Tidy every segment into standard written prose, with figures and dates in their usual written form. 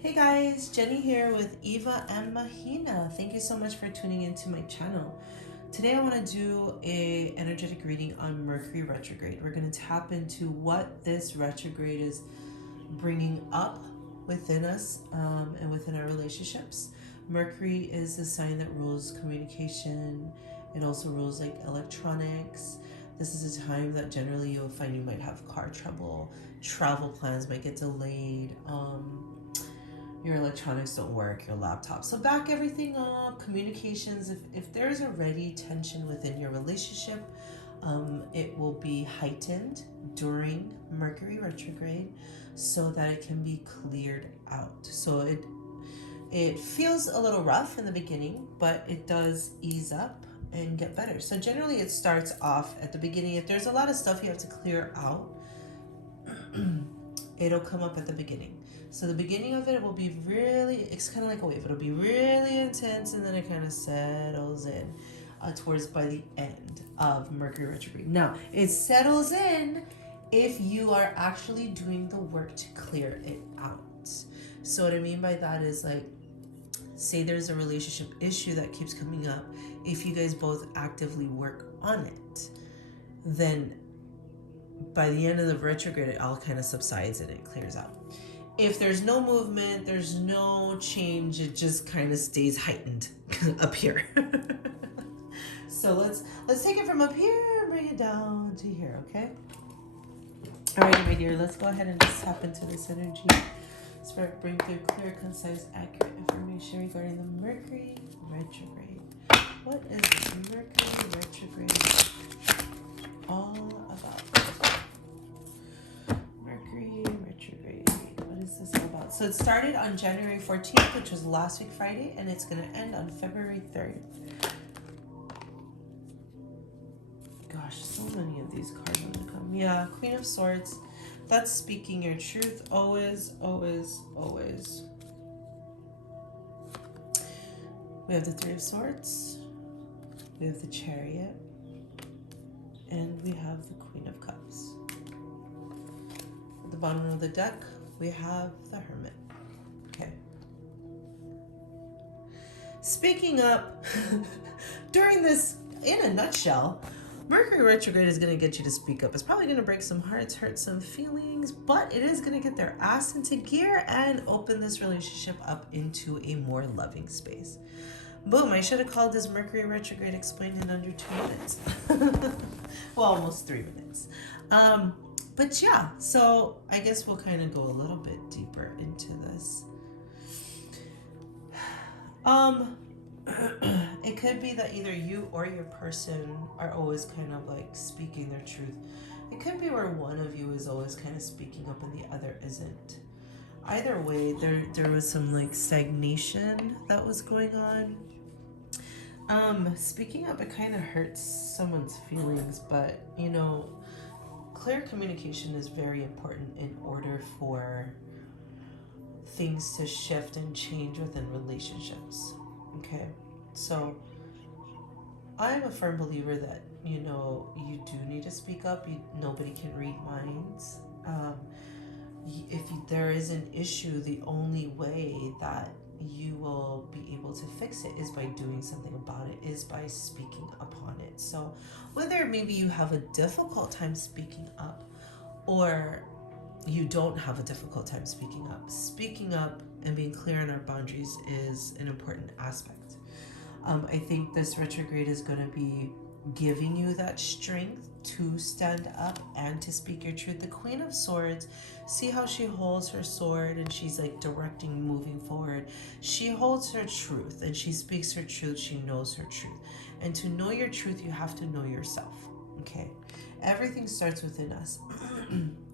Hey guys, Jenny here with Eva and Mahina. Thank you so much for tuning into my channel. Today I want to do a energetic reading on Mercury retrograde. We're going to tap into what this retrograde is bringing up within us and within our relationships. Mercury is a sign that rules communication. It also rules like electronics. This is a time that generally you'll find you might have car trouble, travel plans might get delayed. Your electronics don't work, your laptop. So back everything up, communications. If there's already tension within your relationship, it will be heightened during Mercury retrograde so that it can be cleared out. So it feels a little rough in the beginning, but it does ease up and get better. So generally it starts off at the beginning. If there's a lot of stuff you have to clear out, it'll come up at the beginning. So the beginning of it will be really, it's kind of like a wave. It'll be really intense and then it kind of settles in towards by the end of Mercury retrograde. Now, it settles in if you are actually doing the work to clear it out. So what I mean by that is like, say there's a relationship issue that keeps coming up. If you guys both actively work on it, then by the end of the retrograde, it all kind of subsides and it clears out. If there's no movement, there's no change, it just kind of stays heightened up here. So let's take it from up here and bring it down to here, okay? All right, my dear, let's go ahead and just tap into this energy. Spirit, bring through clear, concise, accurate information regarding the Mercury retrograde. What is this Mercury retrograde all about? Mercury retrograde. What is this all about? So it started on January 14th, which was last week Friday, and it's going to end on February 3rd. Gosh, so many of these cards want to come. Yeah, Queen of Swords. That's speaking your truth. Always, always, always. We have the Three of Swords. We have the Chariot. And we have the Queen of Cups. At the bottom of the deck, we have the Hermit. Okay. Speaking up, during this, in a nutshell, Mercury retrograde is going to get you to speak up. It's probably going to break some hearts, hurt some feelings, but it is going to get their ass into gear and open this relationship up into a more loving space. Boom, I should have called this Mercury retrograde explained in under 2 minutes. Well, almost 3 minutes. But yeah, so I guess we'll kind of go a little bit deeper into this. It could be that either you or your person are always kind of like speaking their truth. It could be where one of you is always kind of speaking up and the other isn't. Either way, there was some like stagnation that was going on. Speaking up, it kind of hurts someone's feelings, but you know, clear communication is very important in order for things to shift and change within relationships. Okay, so I'm a firm believer that you know you do need to speak up. Nobody can read minds. There is an issue, the only way that you will be able to fix it is by doing something about it, is by speaking upon it. So whether maybe you have a difficult time speaking up or you don't have a difficult time speaking up and being clear on our boundaries is an important aspect. I think this retrograde is going to be giving you that strength to stand up and to speak your truth. The Queen of Swords, see how she holds her sword and she's like directing, moving forward. She holds her truth and she speaks her truth. She knows her truth. And to know your truth, you have to know yourself. Okay? Everything starts within us.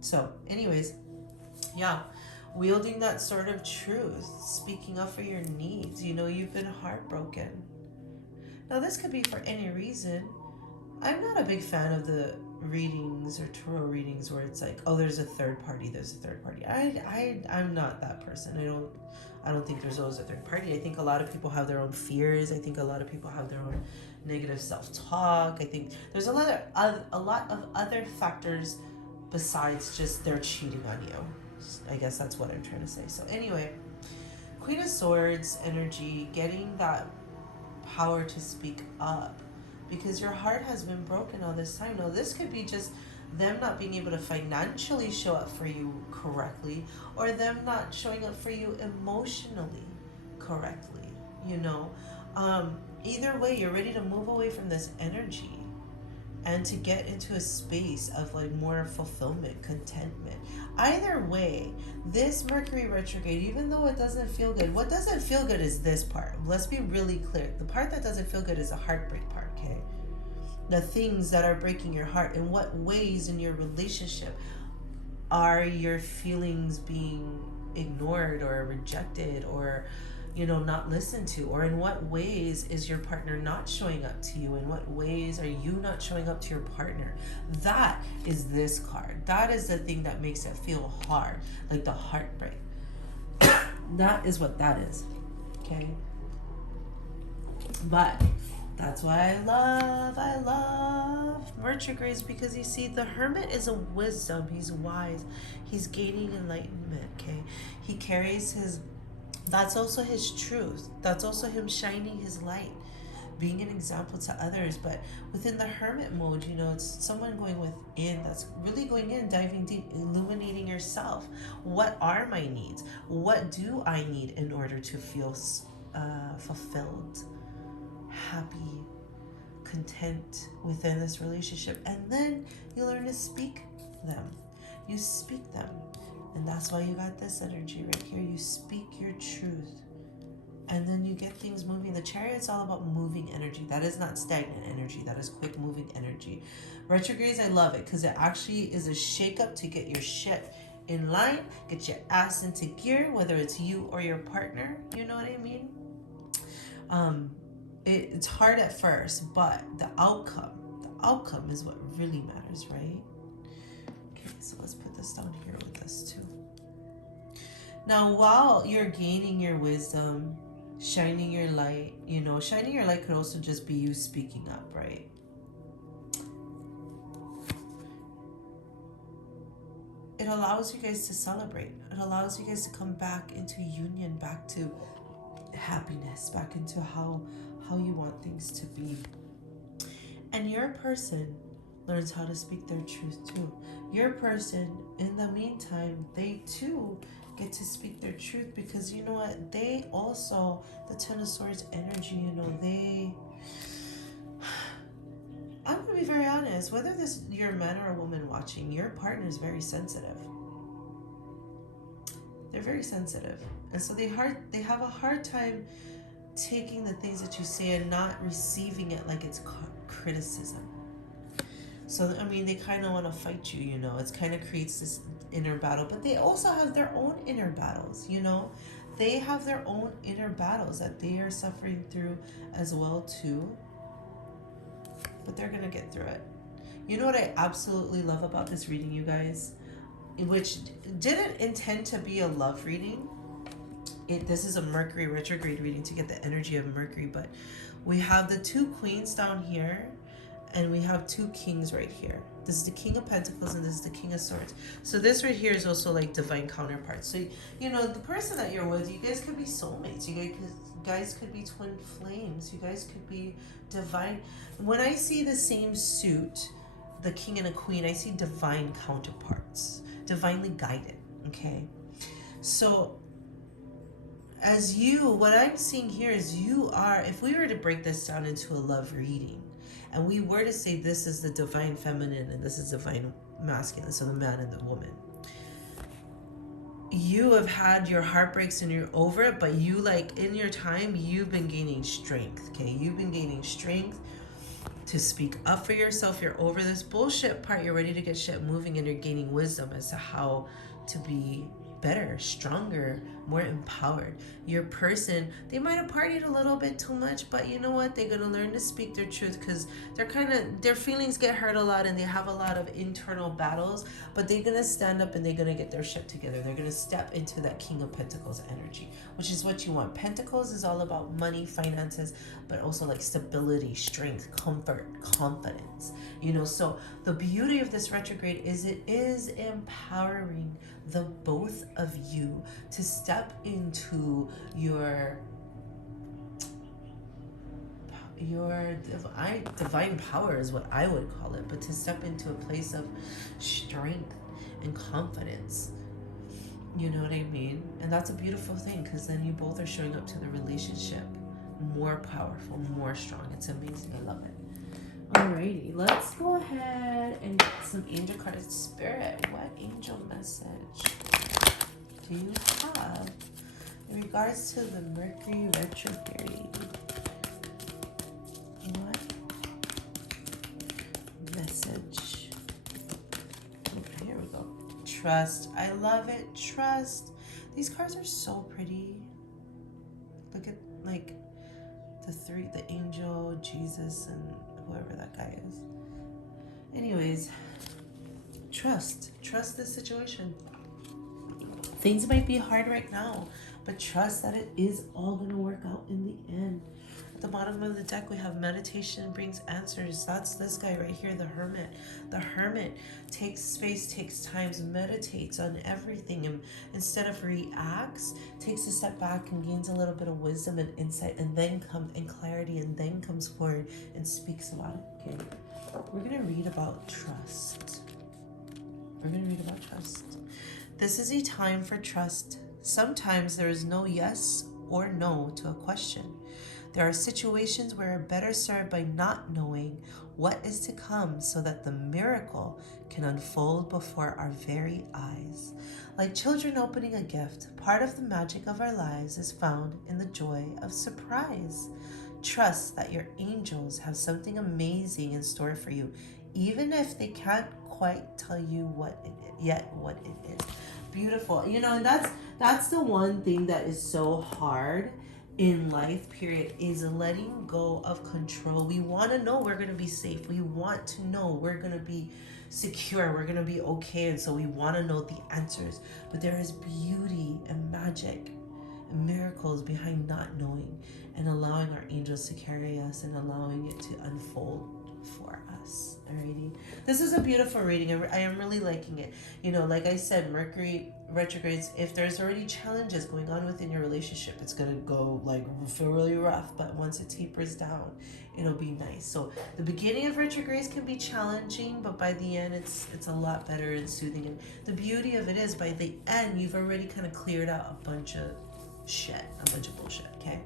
So, anyways, yeah. Wielding that sort of truth, speaking up for your needs. You know, you've been heartbroken. Now, this could be for any reason. I'm not a big fan of the readings or tarot readings where it's like, oh, there's a third party. I'm not that person. I don't think there's always a third party. I think a lot of people have their own fears. I think a lot of people have their own negative self-talk. I think there's a lot of other factors besides just they're cheating on you. I guess that's what I'm trying to say. So anyway, Queen of Swords energy, getting that power to speak up, because your heart has been broken all this time. Now, this could be just them not being able to financially show up for you correctly, or them not showing up for you emotionally correctly, you know. Either way, you're ready to move away from this energy and to get into a space of like more fulfillment, contentment. Either way, this Mercury retrograde, even though it doesn't feel good, what doesn't feel good is this part. Let's be really clear. The part that doesn't feel good is the heartbreak part, okay? The things that are breaking your heart. In what ways in your relationship are your feelings being ignored or rejected, or not listened to? Or in what ways is your partner not showing up to you? In what ways are you not showing up to your partner? That is this card. That is the thing that makes it feel hard, like the heartbreak. That is what that is, okay? But that's why I love retrogrades, because you see, the Hermit is a wisdom. He's wise. He's gaining enlightenment, okay? He carries that's also his truth. That's also him shining his light, being an example to others. But within the Hermit mode, it's someone going within, that's really going in, diving deep, illuminating yourself. What are my needs? What do I need in order to feel fulfilled, happy, content within this relationship? And then you learn to speak them. You speak them. And that's why you got this energy right here. You speak your truth. And then you get things moving. The Chariot's all about moving energy. That is not stagnant energy. That is quick moving energy. Retrogrades, I love it, because it actually is a shake-up to get your shit in line, get your ass into gear, whether it's you or your partner. You know what I mean? It's hard at first, but the outcome is what really matters, right? Okay, so let's put this down here with us too. Now, while you're gaining your wisdom, shining your light, shining your light could also just be you speaking up, right? It allows you guys to celebrate. It allows you guys to come back into union, back to happiness, back into how you want things to be. And your person learns how to speak their truth too. Your person, in the meantime, they too get to speak their truth, because you know what? They also, the Ten of Swords energy, I'm going to be very honest, whether you're a man or a woman watching, your partner is very sensitive. They're very sensitive. And so they have a hard time taking the things that you say and not receiving it like it's criticism. So, they kind of want to fight you, It kind of creates this inner battle. But they also have their own inner battles, They have their own inner battles that they are suffering through as well, too. But they're going to get through it. You know what I absolutely love about this reading, you guys? Which didn't intend to be a love reading. This is a Mercury retrograde reading to get the energy of Mercury. But we have the two queens down here, and we have two kings right here. This is the King of Pentacles, and this is the King of Swords. So this right here is also like divine counterparts. So, the person that you're with, you guys could be soulmates. You guys could be twin flames. You guys could be divine. When I see the same suit, the king and a queen, I see divine counterparts, divinely guided, okay? So what I'm seeing here is if we were to break this down into a love reading, and we were to say this is the divine feminine and this is divine masculine, so the man and the woman, you have had your heartbreaks and you're over it, but in your time, you've been gaining strength, okay? You've been gaining strength to speak up for yourself. You're over this bullshit part. You're ready to get shit moving, and you're gaining wisdom as to how to be better, stronger, more empowered. Your person, they might have partied a little bit too much, but you know what? They're going to learn to speak their truth, because their feelings get hurt a lot and they have a lot of internal battles, but they're going to stand up and they're going to get their shit together. They're going to step into that King of Pentacles energy, which is what you want. Pentacles is all about money, finances, but also like stability, strength, comfort, confidence. So the beauty of this retrograde is it is empowering the both of you to step into your divine power is what I would call it, but to step into a place of strength and confidence. You know what I mean? And that's a beautiful thing, because then you both are showing up to the relationship more powerful, more strong. It's amazing. I love it. Alrighty, let's go ahead and get some angel cards. Spirit, what angel message do you have in regards to the Mercury retrograde? What message? Okay, here we go. Trust. I love it. Trust. These cards are so pretty. Look at like the angel, Jesus, and whoever that guy is. Anyways, trust this situation. Things might be hard right now, but trust that it is all going to work out in the end. At the bottom of the deck, we have meditation brings answers. That's this guy right here, the hermit. The hermit takes space, takes time, meditates on everything, and instead of reacts, takes a step back and gains a little bit of wisdom and insight, and then comes in clarity, and then comes forward and speaks about it. Okay, we're going to read about trust. This is a time for trust. Sometimes there is no yes or no to a question. There are situations where we're better served by not knowing what is to come, so that the miracle can unfold before our very eyes. Like children opening a gift, part of the magic of our lives is found in the joy of surprise. Trust that your angels have something amazing in store for you, even if they can't quite tell you what it is. Beautiful. And that's the one thing that is so hard in life, period, is letting go of control. We want to know we're going to be safe. We want to know we're going to be secure. We're going to be okay. And so we want to know the answers. But there is beauty and magic and miracles behind not knowing, and allowing our angels to carry us and allowing it to unfold for us. Alrighty, this is a beautiful reading. I am really liking it. Like I said, Mercury retrogrades, if there's already challenges going on within your relationship, it's gonna go feel really rough, but once it tapers down, it'll be nice. So the beginning of retrogrades can be challenging, but by the end it's a lot better and soothing. And the beauty of it is, by the end, you've already kind of cleared out a bunch of bullshit. Okay,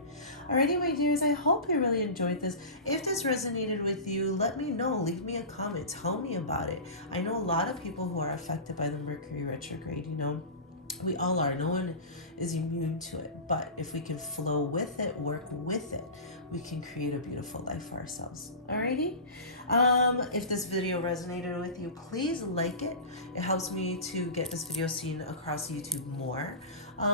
alrighty, my dears, I hope you really enjoyed this. If this resonated with you, let me know. Leave me a comment, tell me about it. I know a lot of people who are affected by the Mercury retrograde. We all are. No one is immune to it, but if we can flow with it, work with it, we can create a beautiful life for ourselves. Alrighty, if this video resonated with you, please like it. It helps me to get this video seen across YouTube more.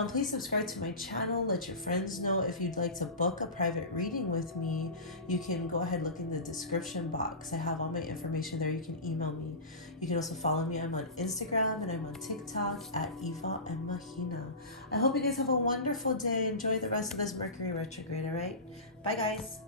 Please subscribe to my channel. Let your friends know. If you'd like to book a private reading with me, you can go ahead, look in the description box. I have all my information there. You can email me. You can also follow me. I'm on Instagram and I'm on TikTok at Eva and Mahina. I hope you guys have a wonderful day. Enjoy the rest of this Mercury retrograde, all right? Bye, guys.